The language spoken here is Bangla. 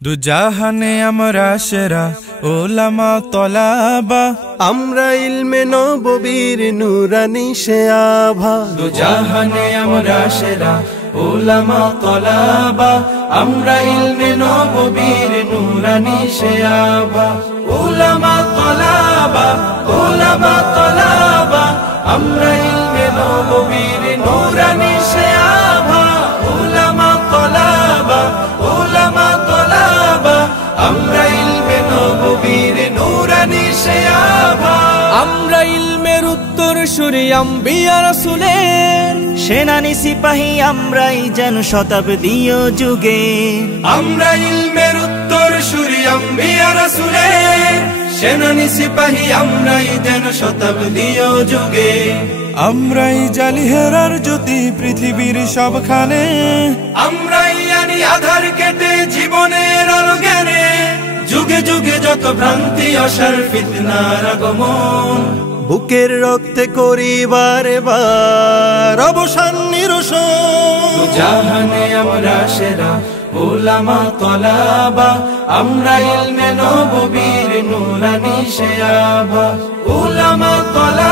দুজাহানে আমরা সেরা ওলামা তলাবা, আমরা ইলমে নববীর নূরানি সে আভা। দুজাহানে আমরা সেরা ওলামা তলাবা, আমরা ইলমে নববীর নূরানি সে আভা। ওলামা তলাবা, ওলামা তলাবা, আমরা ইলমে নববীর নূরানি সে আভা। ওলামা তলাবা, ওলামা তলাবা, আমরা ইলমে নববীর নূরানি সে আভা। আমরা ইলমের উত্তর সূরি আম্বিয়া রাসূলের সেনানি সিপাহী আমরাই যেন শতাব্দী ও যুগে। আমরা ইলমের উত্তর সূরি আম্বিয়া রাসূলের সেনানি সিপাহী আমরাই যেন শতাব্দী ও যুগে। আমরাই জালি হেরার জ্যোতি পৃথিবীর সবখানে, আমরাই আনি আধার কেটে জীবনের আলো জ্ঞানে। যুগে যুগে যত ভ্রান্তি অসার ফিতনার আগমন, বুকের রক্তে করি বারে বার অবসান নিরসন। দুজাহানে আমরা সেরা ওলামা তলাবা, আমরা ইলমে নববীর নূরানি সে আভা। ওলামা তলাবা।